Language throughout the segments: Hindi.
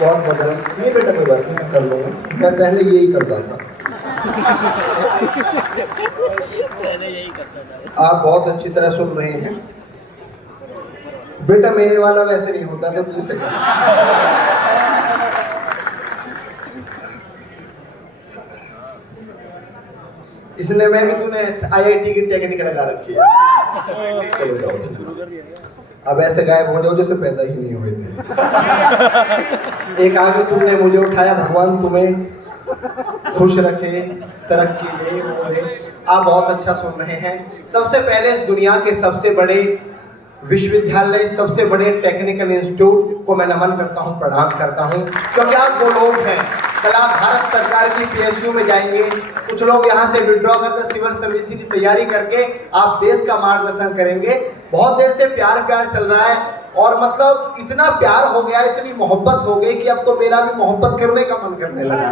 बहुत बढ़िया। नहीं बेटा कोई बात नहीं, मैं कर लूँगा, मैं पहले यही करता था। आप बहुत अच्छी तरह सुन रहे हैं बेटा, मेरे वाला वैसे नहीं होता तो दूसरे का। इसलिए मैं भी तूने IIT की टेक्निक लगा रखी है। चलो जाओ, अब ऐसे गायब हो जाओ जैसे पैदा ही नहीं हुए थे। एक आगे तुमने मुझे उठाया, भगवान तुम्हें खुश रखे, तरक्की दे, वो दे। आप बहुत अच्छा सुन रहे हैं। सबसे पहले दुनिया के सबसे बड़े विश्वविद्यालय, सबसे बड़े टेक्निकल इंस्टीट्यूट को मैं नमन करता हूं, प्रणाम करता हूं, क्योंकि आप वो लोग हैं। कल आप भारत सरकार की PSU में जाएंगे, कुछ लोग यहाँ से विड्रॉ करके सिविल सर्विस की तैयारी करके आप देश का मार्गदर्शन करेंगे। बहुत देर से प्यार चल रहा है, और मतलब इतना प्यार हो गया, इतनी मोहब्बत हो गई कि अब तो मेरा भी मोहब्बत करने का मन करने लगा।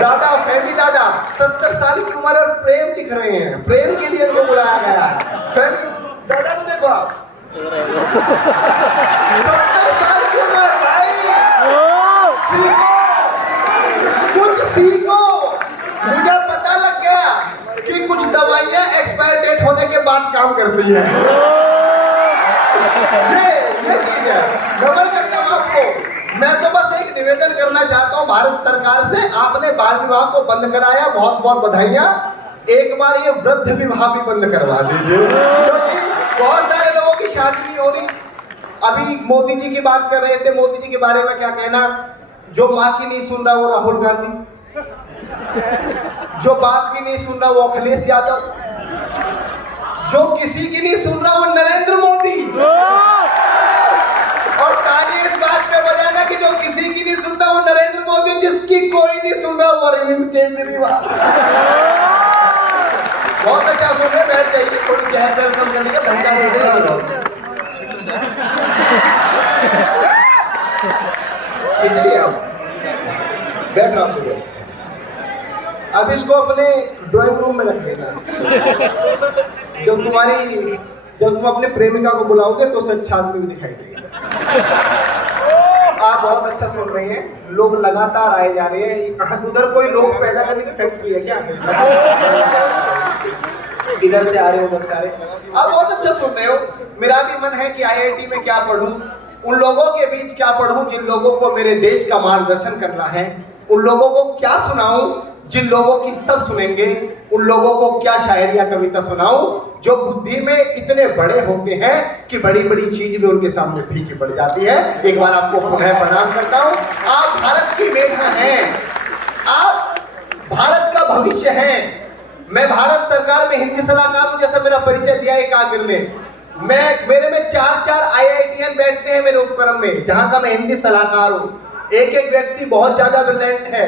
दादा फैमिली, दादा 70 साल की उम्र और प्रेम लिख रहे हैं, प्रेम के लिए इनको बुलाया गया है। फैमिली दादा को देखो आप, 70 साल की उम्र, भाई सीखो, कुछ सीखो। मुझे पता लग गया कि कुछ दवाइयां एक्सपायर डेट होने के बाद काम करती हैं। ये चीज है, नमन करता हूं आपको। मैं तो बस एक निवेदन करना चाहता हूं भारत सरकार से, आपने बाल विवाह को बंद कराया, बहुत बहुत बधाइयां। एक बार ये वृद्ध विवाह भी बंद करवा दीजिए, क्योंकि बहुत सारे लोगों की शादी नहीं हो रही। अभी मोदी जी की बात कर रहे थे, मोदी जी के बारे में क्या कहना? जो माँ की नहीं सुन रहा वो राहुल गांधी, जो बाप की नहीं सुन रहा वो अखिलेश यादव, जो किसी की नहीं सुन रहा वो नरेंद्र मोदी, और ताली इस बात पे बजाना कि जो किसी की नहीं सुन रहा वो नरेंद्र मोदी, जिसकी कोई नहीं सुन रहा वो अरविंद केजरीवाल। बहुत अच्छा सुन रहे, बैठ जाइए, थोड़ी जहर वेलकम करने का धंधा नहीं देगा। बैठ रहा हूँ, अब इसको अपने ड्राइंग रूम में रख लेना। जब तुम अपने प्रेमिका को बुलाओगे तो उससे अच्छा आदमी भी दिखाई देगा। आप बहुत अच्छा सुन रहे हैं, लोग लगातार आए जा रहे हैं। उधर कोई लोग पैदा करने की फैक्ट्री है क्या? इधर से आ रहे, उधर से आ रहे। आप बहुत अच्छा सुन रहे हो। मेरा भी मन है कि IIT में क्या पढ़ूं, उन लोगों के बीच क्या पढ़ूं जिन लोगों को मेरे देश का मार्गदर्शन करना है, उन लोगों को क्या सुनाऊं जिन लोगों की सब सुनेंगे, उन लोगों को क्या शायरी या कविता सुनाऊं जो बुद्धि में इतने बड़े होते हैं कि बड़ी बड़ी चीज भी उनके सामने फीकी पड़ जाती है। एक बार आपको पुनः प्रणाम करता हूं। आप भारत की मेधा हैं, आप भारत का भविष्य हैं। मैं भारत सरकार में हिंदी सलाहकार हूं, जैसा मेरा परिचय दिया एक आखिर में। मेरे में 4 IITian बैठते हैं मेरे उपक्रम में, जहां का मैं हिंदी सलाहकार हूं। एक एक व्यक्ति बहुत ज्यादा ब्रिलियंट है।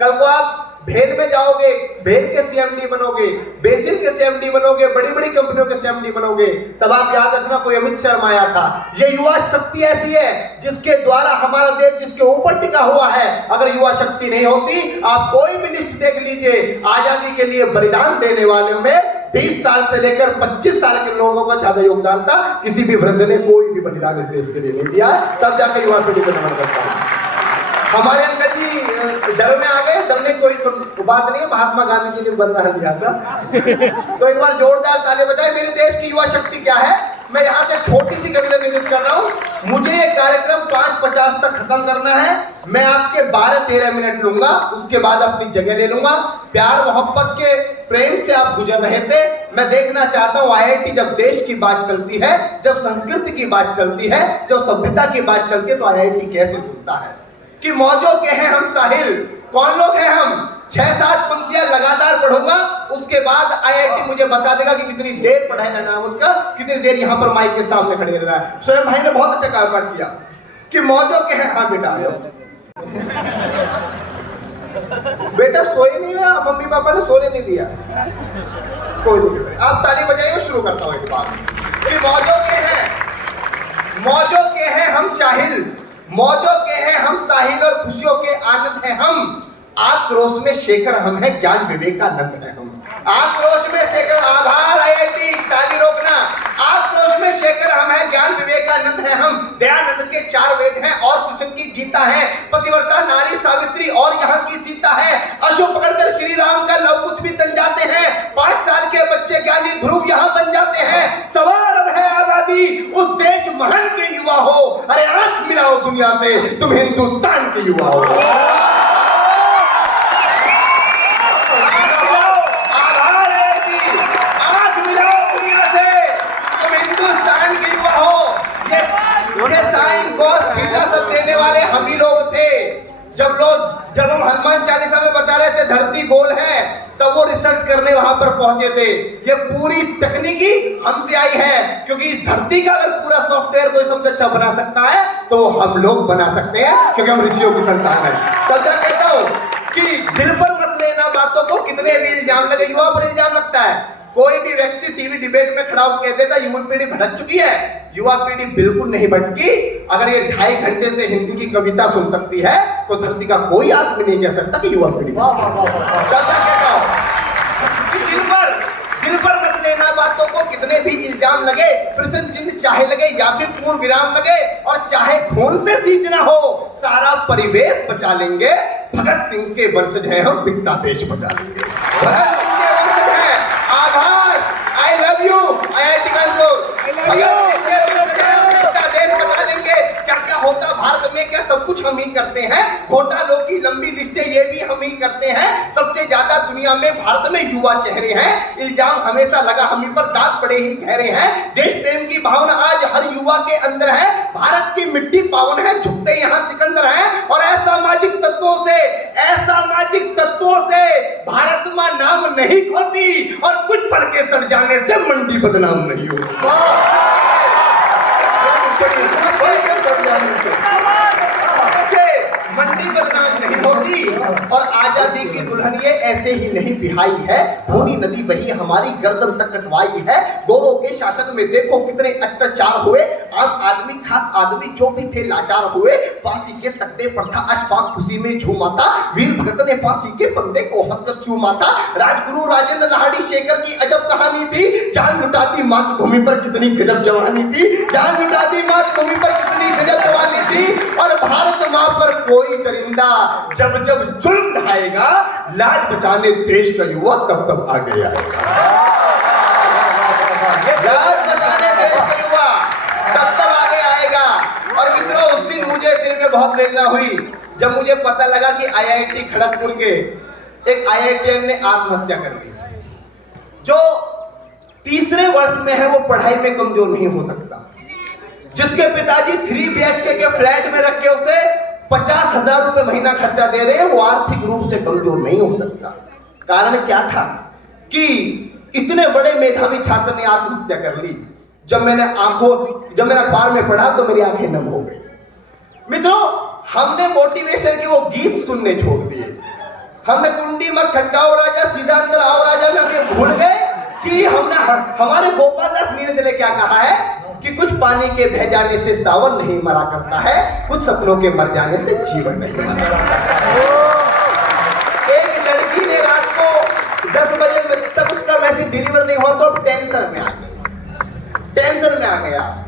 कल को आप भेल में जाओगे, भेल के CMD बनोगे, बेसिन के CMD बनोगे, बड़ी बड़ी कंपनियों के CMD बनोगे, तब आप याद रखना कोई अमित शर्मा आया था। ये युवा शक्ति ऐसी है जिसके द्वारा हमारा देश जिसके ऊपर टिका हुआ है। अगर युवा शक्ति नहीं होती, आप कोई भी लिस्ट देख लीजिए, आजादी के लिए बलिदान देने वालों में 20 साल से लेकर 25 साल के लोगों का ज्यादा योगदान था। किसी भी वृद्ध ने कोई भी बलिदान इस देश के लिए नहीं दिया। तब जाकर युवा पीढ़ी को नमन करता हूं। हमारे अंकल जी डरने आ गए, डरने कोई बात नहीं है, महात्मा गांधी जी ने बंदा दिया था। तो एक बार जोरदार ताली बजाए। मेरे देश की युवा शक्ति क्या है, मैं यहाँ से छोटी सी कविता निवेदित कर रहा हूँ। मुझे ये कार्यक्रम 5:50 तक खत्म करना है। मैं आपके 12-13 मिनट लूंगा, उसके बाद अपनी जगह ले लूंगा। प्यार मोहब्बत के प्रेम से आप गुजर रहे थे। मैं देखना चाहता हूँ IIT जब देश की बात चलती है, जब संस्कृति की बात चलती है, जब सभ्यता की बात चलती है, तो IIT कैसे सुनता है कि मौजों के हैं हम साहिल। कौन लोग हैं हम? 6-7 पंक्तियां लगातार पढ़ूंगा, उसके बाद IIT मुझे बता देगा कि कितनी देर पढ़ा है नाम उसका, कितनी देर यहाँ पर माइक के सामने खड़े रहना है। स्वयं भाई ने बहुत अच्छा काम किया कि मौजों के हैं। हाँ बेटा, बेटा सोए नहीं है, मम्मी पापा ने सोने नहीं दिया। कोई नहीं, आप ताली बजाइए, मैं शुरू करता हूँ एक बात कि मौजों के हैं, मौजों के हैं हम शाहिल, मौजों के हैं हम साहिल, और खुशियों के आनंद हैं हम। आक्रोश में शेखर हम हैं, ज्ञान विवेकानंद हैं हम। आक्रोश में शेखर, आभार IIT, ताली रोकना। आक्रोश में शेखर हम हैं, ज्ञान विवेकानंद गीता है, पतिव्रता नारी सावित्री और यहाँ की सीता है। अशोक पकड़कर श्री राम का लव कुश भी तन जाते हैं। 5 साल के बच्चे ज्ञानी ध्रुव यहाँ बन जाते हैं। सवाल अब है आबादी उस देश महान के युवा हो। अरे आंख मिलाओ दुनिया से, तुम हिंदुस्तान के युवा हो। सब देने वाले हम ही लोग थे। जब हम हनुमान चालीसा में बता रहे थे धरती गोल है, तब वो रिसर्च करने वहां पर पहुंचे थे। ये पूरी तकनीकी हमसे आई है, क्योंकि इस धरती का अगर पूरा सॉफ्टवेयर कोई सबसे अच्छा बना सकता है तो हम लोग बना सकते हैं, क्योंकि हम ऋषियों की संतान है। तब मैं कहता हूं कि दिल पर मत लेना बातों को, कितने भी इल्जाम लगे, युवा पर इल्जाम लगता है। कोई भी व्यक्ति टीवी डिबेट में खड़ा होकर कह देता युवा पीढ़ी भटक चुकी है। युवा पीढ़ी बिल्कुल नहीं भटकी। अगर ये 2.5 घंटे से हिंदी की कविता सुन सकती है तो धरती का कोई आदमी नहीं कह सकता कि युवा पीढ़ी। दिल पर मत लेना बातों को, कितने भी इल्जाम लगे, प्रश्न चिन्ह चाहे लगे या फिर पूर्ण विराम लगे, और चाहे खून से सींचना हो, सारा परिवेश बचा लेंगे। भगत सिंह के वंशज हैं हम, बिकता देश बचा लेंगे। भगत सिंह के वंशज हैं। आभार, I love you IIT Kanpur. Bhagat Singh के वंशज हैं हम, बिकता देश बचा लेंगे। क्या क्या होता भारत में, क्या सब कुछ हम ही करते हैं। घोटालों की लंबी लिस्टें ये भी हम ही करते हैं। सबसे ज्यादा दुनिया में भारत में युवा चेहरे हैं। इल्जाम हमेशा लगा हम ही पर, दाग बड़े ही गहरे हैं। देश प्रेम की भावना आज हर युवा के अंदर है। भारत की मिट्टी पावन है, झुकते यहाँ सिकंदर हैं। और असामाजिक तत्वों से भारत मां नाम नहीं खोती, और कुछ फल के सड़ जाने से मंडी बदनाम नहीं होती। मंडी बदनाम नहीं होती। और आजादी की दुल्हन ये ऐसे ही नहीं बिहाई है। खूनी नदी बही हमारी गर्दन तक कटवाई है। गोरों के शासन में देखो कितने अत्याचार हुए। आम आदमी खास आदमी जो भी थे लाचार हुए। फांसी के तख्ते पर था अशफाक खुशी में झूमा था। वीर भगत ने फांसी के फंदे को हंसकर चूमा था। राजगुरु राजेंद्र लाहिड़ी शेखर की अजब कहानी थी। जान लुटा दी मातृभूमि पर कितनी गजब जवानी थी। जान लुटा दी मातृभूमि पर कितनी गजब जवानी थी। और भारत मां पर कोई दरिंदा जब जब जुल्म ढाएगा, लाज बचाने देश का युवा तब तब आगे आएगा। लाज बचाने देश का युवा तब तब आगे आएगा। और मित्रों, उस दिन मुझे दिल में बहुत वेदना हुई जब मुझे पता लगा कि IIT खड़गपुर के एक IITian ने आत्महत्या कर ली। जो तीसरे वर्ष में है वो पढ़ाई में कमजोर नहीं हो सकता। जिसके पिताजी 3 BHK के फ्लैट में रख के उसे 50,000 रुपए महीना खर्चा दे रहे हैं, वो आर्थिक रूप से कमजोर नहीं हो सकता। कारण क्या था कि इतने बड़े मेधावी छात्र ने आत्महत्या कर ली। जब मैंने अखबार में पढ़ा तो मेरी आंखें नम हो गई। मित्रों, हमने मोटिवेशन के वो गीत सुनने छोड़ दिए। हमने कुंडी मत खटकाओ राजा, सीधा अंदर आओ राजा में हमें भूल गए कि हमारे गोपाल दास नीरज ने क्या कहा है कि कुछ पानी के बह जाने से सावन नहीं मरा करता है, कुछ सपनों के मर जाने से जीवन नहीं मरा करता है। एक लड़की ने रात को 10 बजे तक उसका मैसेज डिलीवर नहीं हुआ तो टेंशन में आ गया।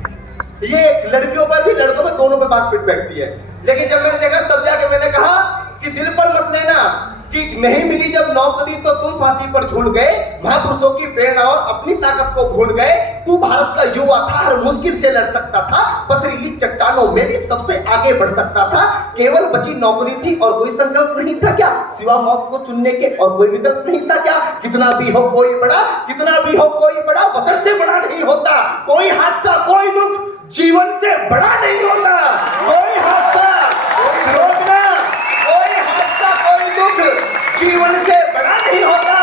ये लड़कियों पर भी लड़कों पर दोनों पे बात फिट बैठती है। लेकिन जब मैंने देखा तब जाके मैंने कहा कि दिल पर मत लेना कि नहीं मिली जब नौकरी तो तुम फांसी पर झूल गए। महापुरुषों की प्रेरणा और अपनी ताकत को भूल गए। तू भारत का युवा था, हर मुश्किल से लड़ सकता था। पथरीली चट्टानों में भी सबसे आगे बढ़ सकता था। केवल बची नौकरी थी और कोई संकल्प नहीं था क्या, सिवा मौत को चुनने के और कोई विकल्प नहीं था क्या। कितना भी हो कोई बड़ा, वतन से बड़ा नहीं होता। कोई हादसा कोई दुख जीवन से बड़ा नहीं होता। कोई हादसा रोकना, कोई हादसा कोई दुख जीवन से बड़ा नहीं होता।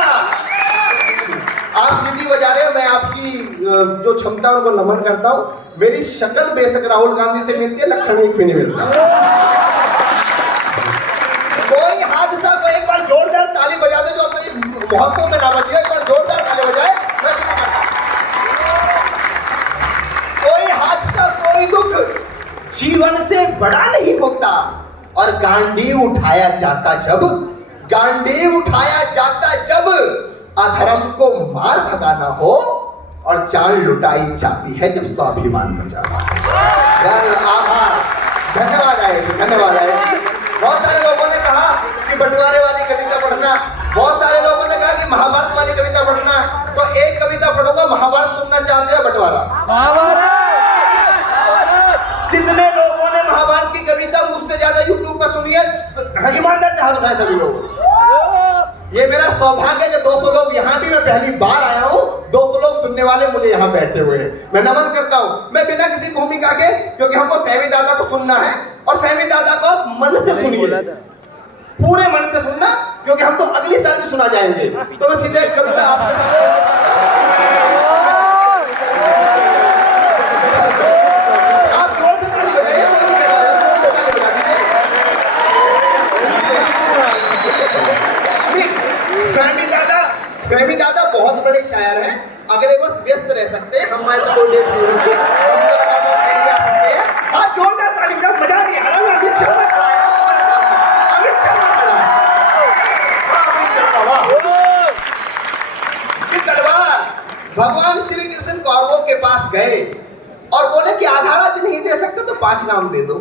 आप सीटी बजा रहे हो, मैं आपकी जो क्षमता उनको नमन करता हूँ। मेरी शक्ल बेशक राहुल गांधी से मिलती है, लक्षण एक भी नहीं मिलता। कोई हादसा को एक बार जोरदार ताली बजा दे, जो अपने महोत्सव में ना बजे, एक बार जोरदार ताली बजाए। कोई हादसा कोई दुख जीवन से बड़ा नहीं होता। और गांडीव उठाया जाता जब अधर्म को मार भगाना हो, और जान लुटाई जाती है जब स्वाभिमान बचाना। आभार। धन्यवाद आएगी, धन्यवाद आएगी। बहुत सारे लोगों ने कहा कि बंटवारे वाली कविता पढ़ना, बहुत सारे लोगों ने कहा कि महाभारत वाली कविता पढ़ना, तो एक कविता पढ़ूंगा। महाभारत सुनना चाहते हो बंटवारा? कितने लोगों ने महाभारत की कविता मुझसे ज्यादा यूट्यूब पर सुनी है? ईमानदार से हाथ उठाए सभी लोग। ये मेरा सौभाग्य है कि 200 लोग यहाँ भी, मैं पहली बार आया हूँ, 200 लोग सुनने वाले मुझे यहाँ बैठे हुए हैं। मैं नमन करता हूँ, मैं बिना किसी भूमिका के, क्योंकि हमको फहमी दादा को सुनना है और फहमी दादा को मन से सुनिए, पूरे मन से सुनना, क्योंकि हम तो अगली साल भी सुना जाएंगे। तो मैं सीधे एक कविता आपके साथ, आप जोर से ताली बजाइए, फहमी दादा बहुत बड़े शायर हैं, अगले वर्ष व्यस्त रह सकते हैं, हम आए तो कोई लेट नहीं होंगे, हम तो लगा सकते हैं। आप जोरदार ताली बजाओ, मजा नहीं आ रहा। मैं अमित शर्मा खड़ा है, अमित शर्मा खड़ा है, अमित शर्मा, वाह। तलवार भगवान श्री कृष्ण कौरवों के पास गए और बोले कि आधा राज्य नहीं दे सकते तो 5 गांव दे दो,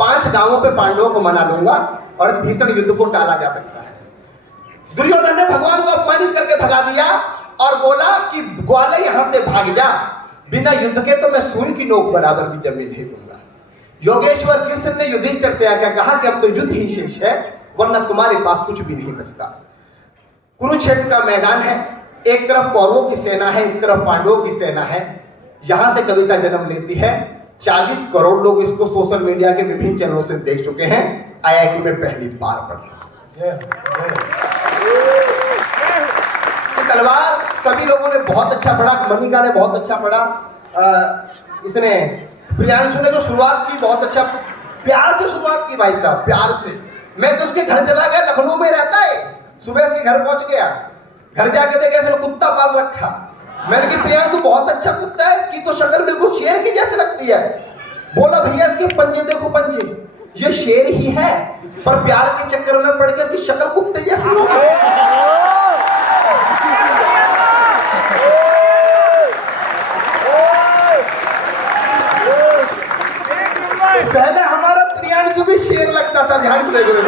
5 गांवों पे पांडवों को मना लूंगा और भीषण युद्ध को टाला जा सकता है। दुर्योधन ने भगवान को अपमानित करके भगा दिया और बोला कि ग्वाले यहां से भाग जा, बिना युद्ध के तो मैं सूर्य की नोक बराबर भी जमीन नहीं दूंगा। योगेश्वर कृष्ण ने युधिष्ठिर से आकर कहा कि अब तो युद्ध ही शेष है, वरना तुम्हारे पास कुछ भी नहीं बचता। कुरुक्षेत्र का मैदान है, एक तरफ कौरवों की सेना है, एक तरफ पांडवों की सेना है। यहां से कविता जन्म लेती है। 40 करोड़ लोग इसको सोशल मीडिया के विभिन्न चैनलों से देख चुके हैं। IIT में पहली बार पढ़ा। तलवार सभी लोगों ने बहुत अच्छा पढ़ा, मनिका ने बहुत अच्छा पढ़ा, इसने प्रियांशु ने जो शुरुआत की बहुत अच्छा, प्यार से शुरुआत की भाई साहब, प्यार से। मैं तो उसके घर चला गया, लखनऊ में रहता है, सुबह उसके घर पहुंच गया, घर जाके देखा इसने कुत्ता पाल रखा। मैंने कहा प्रियांशु बहुत अच्छा कुत्ता है, इसकी तो शक्ल बिल्कुल शेर की जैसे लगती है। बोला भैया इसके पंजे देखो, पंजे ये शेर ही है, पर प्यार के चक्कर में पड़ के इसकी शक्ल कुत्ते जैसी हो गई। पहले हमारा प्रियांशु भी शेर लगता था, ध्यान से देखो।